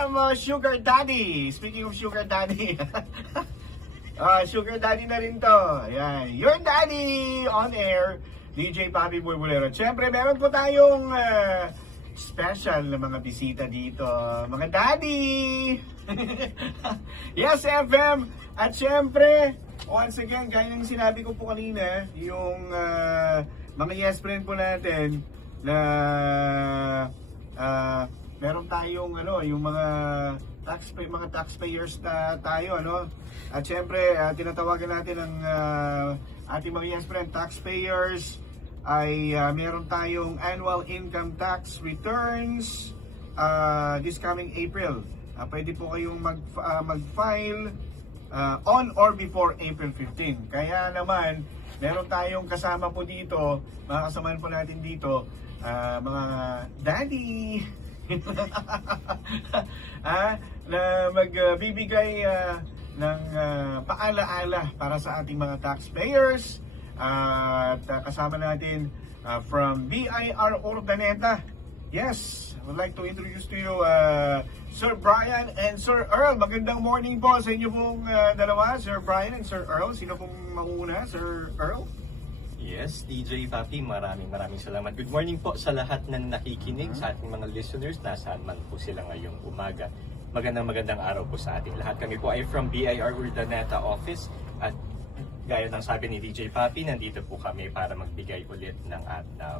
am Sugar Daddy. Speaking of Sugar Daddy, Sugar Daddy na rin to. Ayan, your daddy on air, DJ Papi Bulbulero. Siyempre, meron po tayong special na mga bisita dito. Mga daddy! Yes, FM! At siyempre, once again, gaya ng sinabi ko po kanina, yung mga yes friend po natin na meron tayong yung mga taxpayers na tayo, At syempre, tinatawagan natin ang ating mga yes friend taxpayers ay meron tayong annual income tax returns this coming April. Pwede po kayong mag-file on or before April 15. Kaya naman, meron tayong kasama po dito, mga kasamahan po natin dito, mga daddy na magbibigay ng paalaala para sa ating mga taxpayers. At kasama natin from BIR Urdaneta. Yes, I would like to introduce to you Sir Brian and Sir Earl. Magandang morning po sa inyo pong dalawa, Sir Brian and Sir Earl. Sino pong mauna, Sir Earl? Yes, DJ Papi, maraming salamat. Good morning po sa lahat ng nakikinig, sa ating mga listeners, nasaan man po sila ngayong umaga. Magandang araw po sa ating lahat. Kami po ay from BIR Urdaneta office at gaya ng sabi ni DJ Papi, nandito po kami para magbigay ulit ng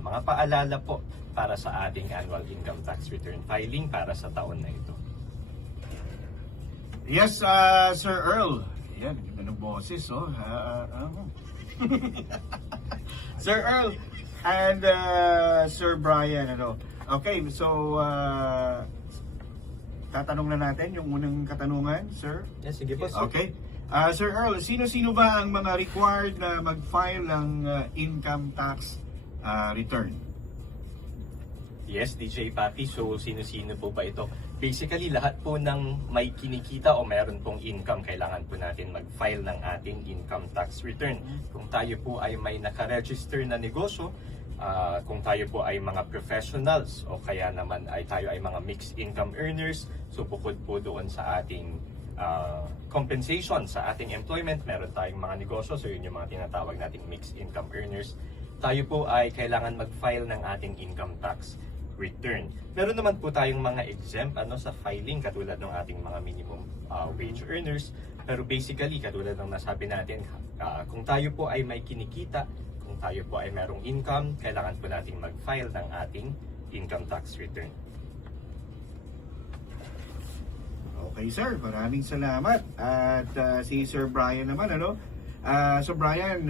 mga paalala po para sa ating annual income tax return filing para sa taon na ito. Yes, Sir Earl. Yan, ganda ng boses, Sir Earl and Sir Brian, Okay, so tatanong na natin yung unang katanungan, sir. Yes, sige po, sir. Okay. Sir Earl, sino-sino ba ang mga required na mag-file ng income tax return? Yes, DJ Papi. So, sino-sino po ba ito? Basically, lahat po ng may kinikita o meron pong income, kailangan po natin mag-file ng ating income tax return. Kung tayo po ay may nakaregister na negosyo, kung tayo po ay mga professionals o kaya naman ay tayo ay mga mixed income earners, so bukod po doon sa ating compensation sa ating employment, meron tayong mga negosyo, so yun yung mga tinatawag nating mixed income earners. Tayo po ay kailangan mag-file ng ating income tax return. Meron naman po tayong mga exempt sa filing katulad ng ating mga minimum wage earners, pero basically katulad ng nasabi natin, kung tayo po ay may kinikita, kung tayo po ay merong income, kailangan po nating mag-file ng ating income tax return. Okay, sir. Maraming salamat. At si Sir Brian naman, So Brian,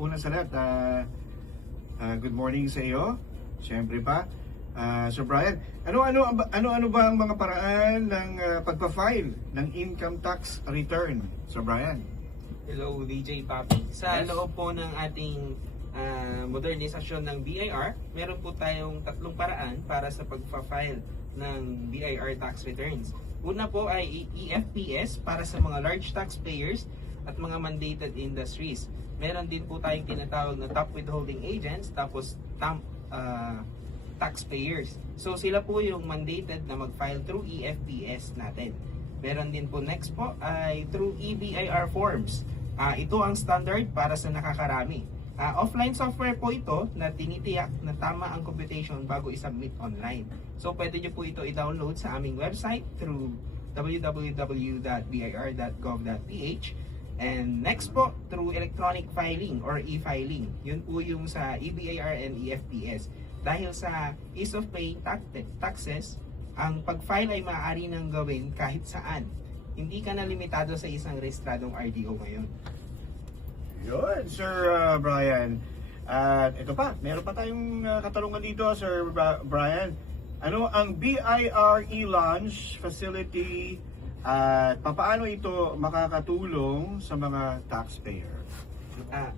una sa lahat, good morning sa iyo. Siyempre pa. Sir Brian, ano ba ang mga paraan ng pagpa-file ng income tax return, Sir Brian? Hello, DJ Papi. Sa Yes. loob po ng ating modernisasyon ng BIR, meron po tayong tatlong paraan para sa pagpa-file ng BIR tax returns. Una po ay EFPS para sa mga large taxpayers at mga mandated industries. Meron din po tayong tinatawag na top withholding agents, tapos taxpayers. So sila po yung mandated na mag-file through EFPS natin. Meron din po next po ay through EBIR forms. Ito ang standard para sa nakakarami. Offline software po ito na tinitiyak na tama ang computation bago i-submit online. So pwede nyo po ito i-download sa aming website through www.bir.gov.ph. And next po, through electronic filing or e-filing. Yun po yung sa EBIR and EFPS. Dahil sa ease of pay taxes, ang pag-file ay maaari nang gawin kahit saan. Hindi ka na limitado sa isang rehistradong RDO ngayon. Yun, Sir Brian. At ito pa, meron pa tayong katanungan dito, Sir Brian. Ano ang BIR e-launch facility at papaano ito makakatulong sa mga taxpayer?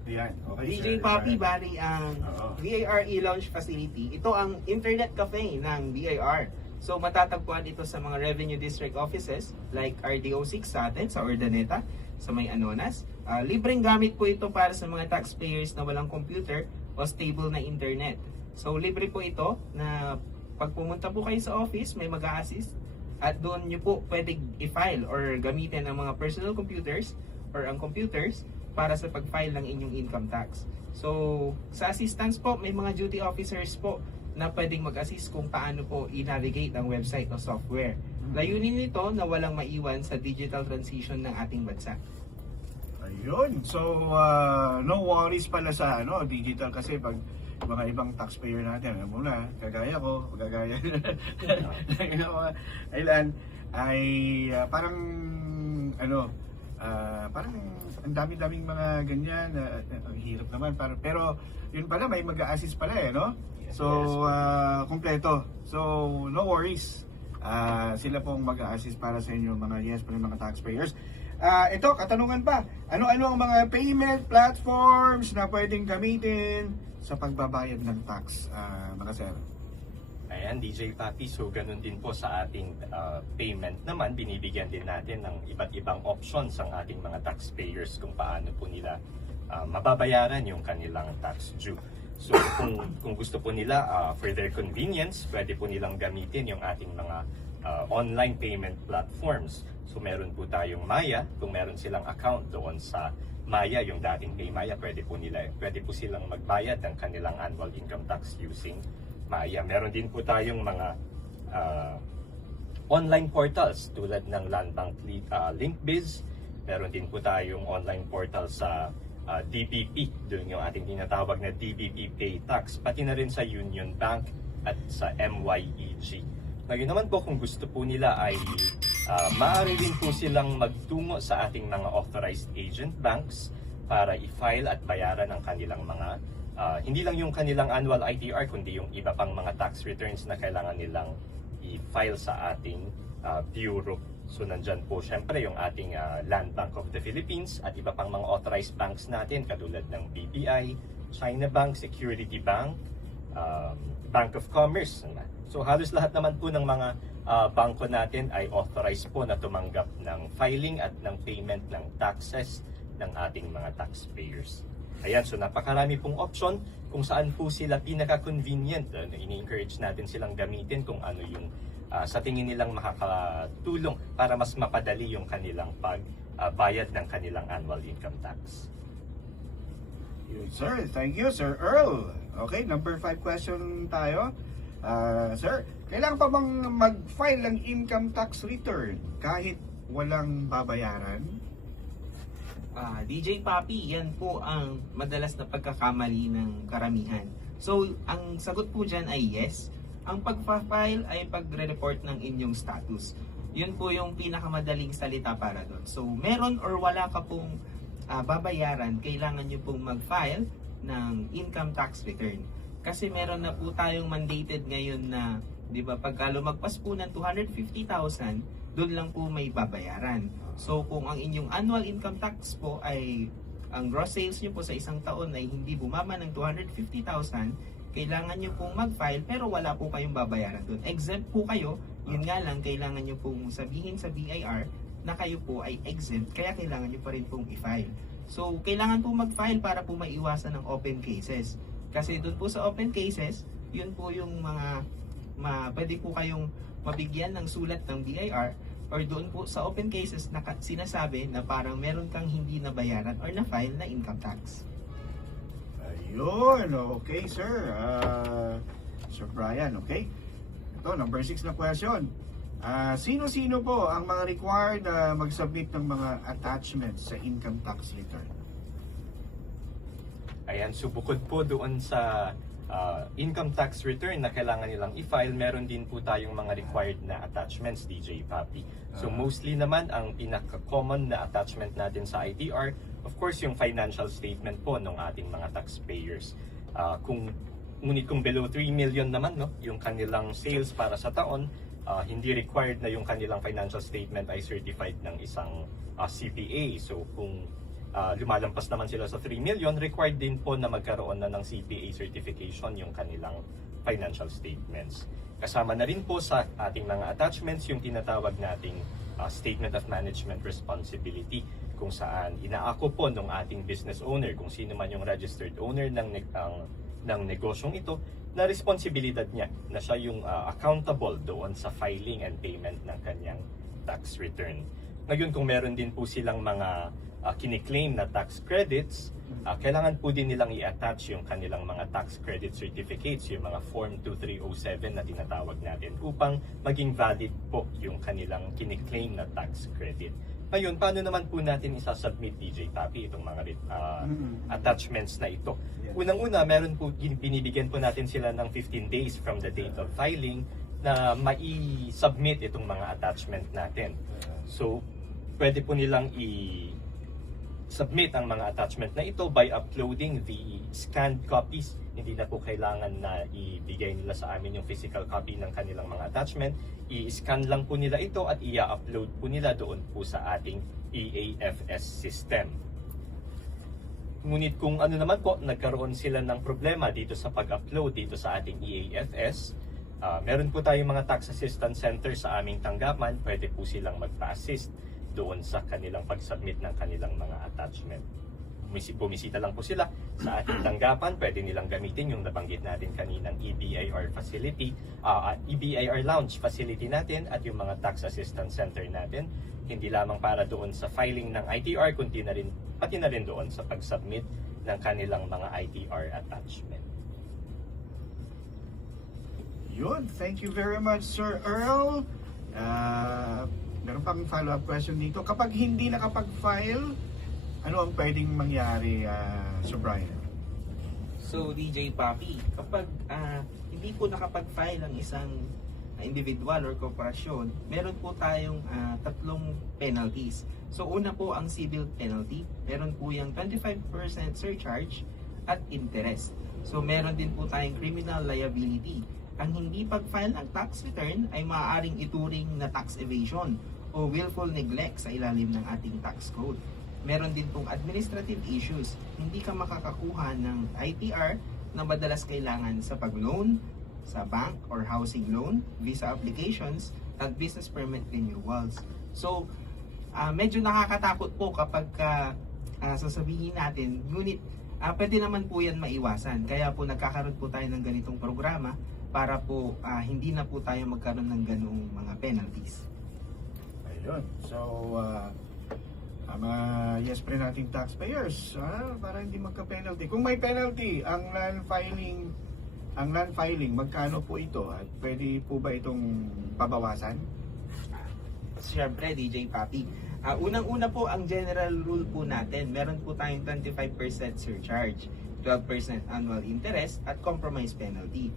Yan. Okay, DJ Sir Papi, Brian. bali ang BIR e-launch facility, ito ang internet cafe ng BIR. So matatagpuan ito sa mga revenue district offices like RDO6 sa atin, sa Urdaneta, sa may Anonas. Libreng gamit po ito para sa mga taxpayers na walang computer o stable na internet. So libre po ito na pag pumunta po kayo sa office, may mag-a-assist At doon nyo po pwedeng i-file or gamitin ang mga personal computers or ang computers para sa pag-file ng inyong income tax. So, sa assistance po, may mga duty officers po na pwedeng mag-assist kung paano po i-navigate ang website o software. Layunin nito na walang maiwan sa digital transition ng ating bansa. Ayun. So, no worries pala sa digital kasi pag mga ibang taxpayer natin, alam mo na, kagaya ko, kagaya ilan, ay parang parang ang dami-daming mga ganyan, ang hirap naman, pero yun pala, may mag-a-assist pala no? So, kompleto. So, no worries. Sila pong mag-a-assist para sa inyo mga mga taxpayers. Ito, katanungan pa. Ano-ano ang mga payment platforms na pwedeng gamitin sa pagbabayad ng tax, mga sir? Ayan, DJ Papi, so ganun din po sa ating payment naman, binibigyan din natin ng iba't ibang options ang ating mga taxpayers kung paano po nila mababayaran yung kanilang tax due. So kung gusto po nila, for their convenience, pwede po nilang gamitin yung ating mga online payment platforms. So meron po tayong Maya, kung meron silang account doon sa Maya, yung dating PayMaya, pwede po silang magbayad ng kanilang annual income tax using Maya. Meron din po tayong mga online portals tulad ng Land Bank Linkbiz. Meron din po tayong online portal sa DBP, doon yung ating tinatawag na DBP Pay Tax, pati na rin sa Union Bank at sa MYEG. Ngayon naman po, kung gusto po nila ay maaari rin po silang magtungo sa ating mga authorized agent banks para i-file at bayaran ang kanilang mga hindi lang yung kanilang annual ITR, kundi yung iba pang mga tax returns na kailangan nilang i-file sa ating bureau. So nandyan po syempre yung ating Land Bank of the Philippines at iba pang mga authorized banks natin katulad ng BPI, China Bank, Security Bank, Bank of Commerce. So halos lahat naman po ng mga bangko natin ay authorized po na tumanggap ng filing at ng payment ng taxes ng ating mga taxpayers. Ayan, so napakarami pong option kung saan po sila pinaka-convenient. Ini-encourage natin silang gamitin kung ano yung sa tingin nilang makakatulong para mas mapadali yung kanilang pagbayad ng kanilang annual income tax. Yun, sir, thank you, Sir Earl. Okay, number 5 question tayo. Sir, kailangan pa bang mag-file ng income tax return kahit walang babayaran? DJ Papi, yan po ang madalas na pagkakamali ng karamihan. So, ang sagot po dyan ay yes. Ang pagpa-file ay pagre-report ng inyong status. Yun po yung pinakamadaling salita para doon. So, meron or wala ka pong babayaran, kailangan nyo pong mag-file ng income tax return. Kasi meron na po tayong mandated ngayon na, di ba, pagka lumagpas po ng 250,000, doon lang po may babayaran. So, kung ang inyong annual income tax po ay, ang gross sales nyo po sa isang taon ay hindi bumaba ng 250,000, kailangan nyo pong mag-file pero wala po kayong babayaran doon. Exempt po kayo, yun nga lang, kailangan nyo pong sabihin sa BIR na kayo po ay exempt, kaya kailangan nyo pa rin pong i-file. So, kailangan po mag-file para po maiwasan ng open cases. Kasi doon po sa open cases, yun po yung mga pwede po kayong mabigyan ng sulat ng BIR or doon po sa open cases na sinasabi na parang meron kang hindi nabayaran or na-file na income tax. Ayun, okay sir. Sir Brian, okay? Ito, number 6 na question. Sino-sino po ang mga required na mag-submit ng mga attachments sa income tax return? Ayan, so bukod po doon sa income tax return na kailangan nilang i-file, meron din po tayong mga required na attachments, DJ Papi. So mostly naman, ang pinaka-common na attachment natin sa ITR, of course, yung financial statement po ng ating mga taxpayers. Ngunit kung below 3 million naman, no, yung kanilang sales para sa taon, hindi required na yung kanilang financial statement ay certified ng isang CPA. So kung lumalampas naman sila sa 3 million, required din po na magkaroon na ng CPA certification yung kanilang financial statements. Kasama na rin po sa ating mga attachments yung tinatawag nating Statement of Management Responsibility, kung saan inaako po ng ating business owner, kung sino man yung registered owner ng negosyong ito, na responsibilidad niya, na siya yung accountable doon sa filing and payment ng kanyang tax return. Ngayon, kung meron din po silang mga kiniklaim na tax credits, kailangan po din nilang i-attach yung kanilang mga tax credit certificates, yung mga Form 2307 na tinatawag natin, upang maging valid po yung kanilang kiniklaim na tax credit. Ngayon, paano naman po natin isasubmit, DJ Papi, itong mga attachments na ito? Unang-una, meron po, binibigyan po natin sila ng 15 days from the date of filing na mai-submit itong mga attachment natin. So, pwede po nilang submit ang mga attachment na ito by uploading the scanned copies. Hindi na po kailangan na ibigay nila sa amin yung physical copy ng kanilang mga attachment. I-scan lang po nila ito at i-upload po nila doon po sa ating EAFS system. Ngunit kung ano naman po, nagkaroon sila ng problema dito sa pag-upload dito sa ating EAFS, meron po tayong mga tax assistance center sa aming tanggapan. Pwede po silang magpa-assist doon sa kanilang pag-submit ng kanilang mga attachment. Bumisita lang po sila sa ating tanggapan. Pwede nilang gamitin yung nabanggit natin kaninang EBIR facility, EBIR lounge facility natin at yung mga tax assistance center natin. Hindi lamang para doon sa filing ng ITR, kundi na rin, pati na rin doon sa pag-submit ng kanilang mga ITR attachment. Yun, thank you very much, Sir Earl. Meron pang follow-up question dito. Kapag hindi nakapag-file, ano ang pwedeng mangyari, Sir Brian? So DJ Papi, kapag hindi po nakapag-file ang isang individual or korporasyon, meron po tayong tatlong penalties. So una po ang civil penalty, meron po yung 25% surcharge at interest. So meron din po tayong criminal liability. Ang hindi pag-file ng tax return ay maaaring ituring na tax evasion o willful neglect sa ilalim ng ating tax code. Meron din pong administrative issues. Hindi ka makakakuha ng ITR na madalas kailangan sa pag-loan, sa bank or housing loan, visa applications, at business permit renewals. So, medyo nakakatakot po kapag sasabihin natin, ngunit pwede naman po yan maiwasan. Kaya po nagkakaroon po tayo ng ganitong programa para po hindi na po tayo magkaroon ng ganong mga penalties. Ayun. So, mga yes pre nating taxpayers, para hindi magka-penalty. Kung may penalty, ang non-filing, magkano po ito? At pwede po ba itong pabawasan? Siyempre, DJ Papi. Unang-una po, ang general rule po natin, meron po tayong 25% surcharge, 12% annual interest, at compromise penalty.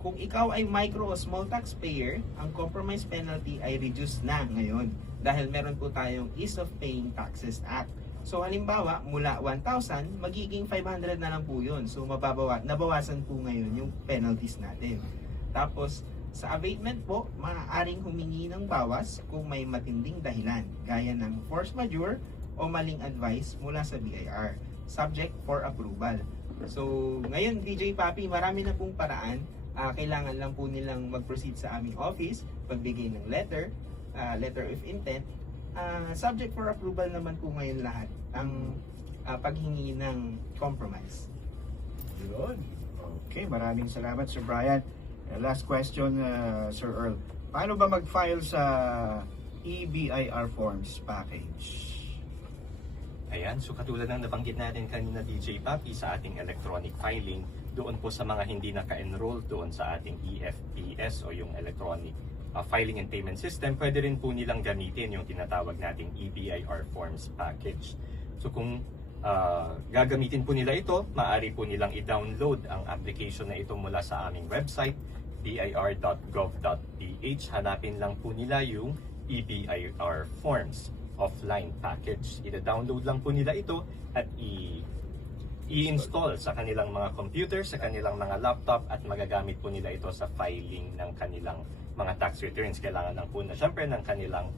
Kung ikaw ay micro o small taxpayer, ang compromise penalty ay reduced na ngayon dahil meron po tayong Ease of Paying Taxes Act. So halimbawa, mula 1,000, magiging 500 na lang po yun. So nabawasan po ngayon yung penalties natin. Tapos, sa abatement po, maaaring humingi ng bawas kung may matinding dahilan, gaya ng force majeure o maling advice mula sa BIR, subject for approval. So, ngayon DJ Papi, marami na pong paraan. Kailangan lang po nilang mag-proceed sa aming office, pagbigay ng letter of intent. Subject for approval naman po ngayon lahat ang paghingi ng compromise. Yun. Okay, maraming salamat Sir Brian. Last question, Sir Earl. Paano ba mag-file sa EBIR forms package? Ayan, so katulad ng nabanggit natin kanina DJ Papi sa ating electronic filing, doon po sa mga hindi naka-enroll doon sa ating EFPS o yung electronic filing and payment system, pwede rin po nilang gamitin yung tinatawag nating EBIR forms package. So kung gagamitin po nila ito, maaari po nilang i-download ang application na ito mula sa aming website, bir.gov.ph. Hanapin lang po nila yung EBIR forms offline package. I-download lang po nila ito at i-install sa kanilang mga computer, sa kanilang mga laptop, at magagamit po nila ito sa filing ng kanilang mga tax returns. Kailangan lang po na syempre ng kanilang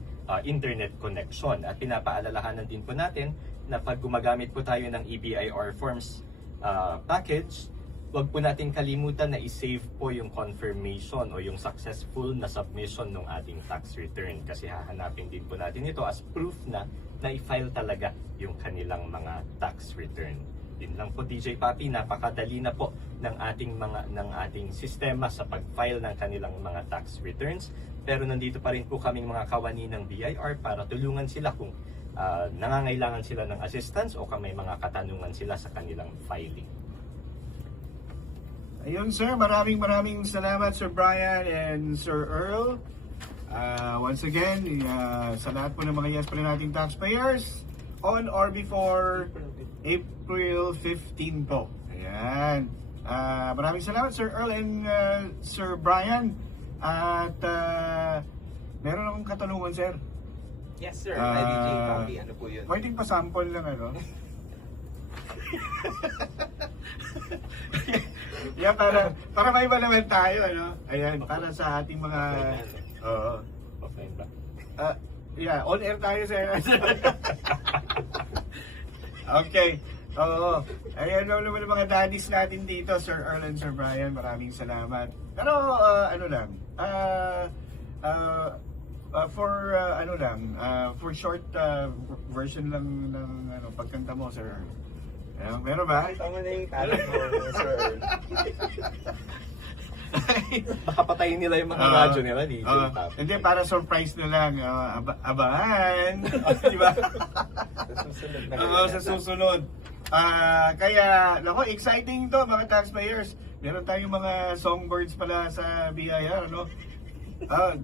internet connection. At pinapaalalahanan din po natin na pag gumagamit po tayo ng EBIR forms package, huwag po natin kalimutan na i-save po yung confirmation o yung successful na submission ng ating tax return, kasi hahanapin din po natin ito as proof na i-file talaga yung kanilang mga tax return. Din lang po DJ Papi, napakadali na po ng ating sistema sa pag-file ng kanilang mga tax returns. Pero nandito pa rin po kaming mga kawani ng BIR para tulungan sila kung nangangailangan sila ng assistance o kung may mga katanungan sila sa kanilang filing. Ayun sir, maraming salamat Sir Brian and Sir Earl. Once again, sa lahat po ng mga yes pa rin nating taxpayers, on or before April 15 po. Ayan. Maraming salamat Sir Earl and Sir Brian. At meron akong katanungan sir. Yes sir, DJ Papi, ano po yun? Pwedeng pa-sample lang ano? Yeah, para may iba naman tayo, ano? Ayan, para sa ating mga... Oo. Offline ba? Yeah, on air tayo sa Okay. Oo. Ayan naman mga daddies natin dito, Sir Earl and Sir Brian. Maraming salamat. Pero ano lang, for short version lang ng pagkanta mo, Sir Earl. Ayan, meron ba? Tama na yung talent mo, Sir Earl. Baka patayin nila yung mga radyo nila, DJ Papi. Hindi, para surprise na lang. Abangan. Di ba? Sa susunod. Kaya, nako, exciting to mga taxpayers. Meron tayong mga songbirds pala sa BIR, no?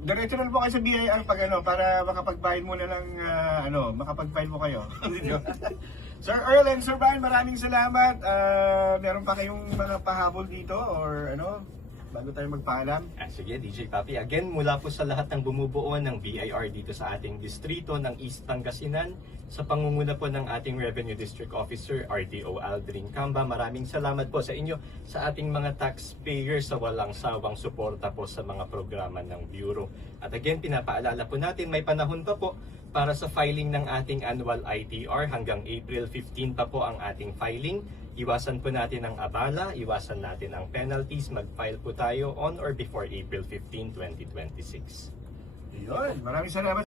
Diretso na po kayo sa BIR para makapag-file mo na lang, makapag-file mo kayo. Sir Earl and Sir Brian, maraming salamat. Meron pa kayong mga pahabol dito or bago tayo magpaalam? Sige, DJ Papi. Again, mula po sa lahat ng bumubuo ng BIR dito sa ating distrito ng East Pangasinan, sa pangunguna po ng ating Revenue District Officer, RDO Aldrin Camba, maraming salamat po sa inyo, sa ating mga taxpayers sa walang sawang suporta po sa mga programa ng Bureau. At again, pinapaalala po natin, may panahon pa po para sa filing ng ating annual ITR. Hanggang April 15 pa po ang ating filing. Iwasan po natin ang abala, iwasan natin ang penalties. Mag-file po tayo on or before April 15, 2026. Yun, maraming salamat.